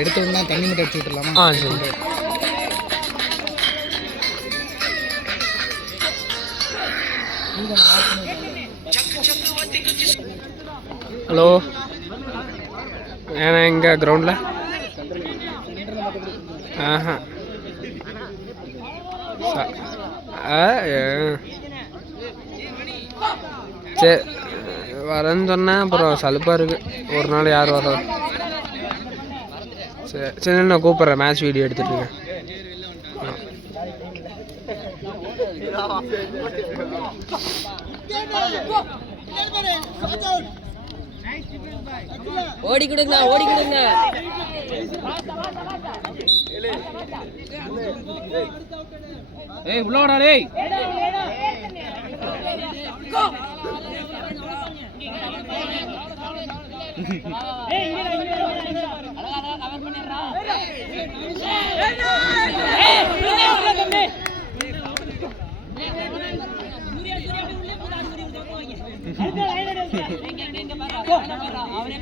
எடுத்தோம்னா தண்ணி மட்டும் அடிச்சு விட்டுலாமா? சரி. ஹலோ, ஏன்னா எங்கே கிரவுண்டில்? சரி, வரேன்னு சொன்னேன். அப்புறம் சலுப்பாக இருக்குது, ஒரு நாள் யார் வர. சரி சரி, நான் கூப்பிட்றேன். மேட்ச் வீடியோ எடுத்துகிட்டு இருக்கேன். ஓடி கொடுங்க, ஓடி கொடுங்க. ஏய், உள்ள வாடா டேய். கவர் பண்ணிடுறா. அவரே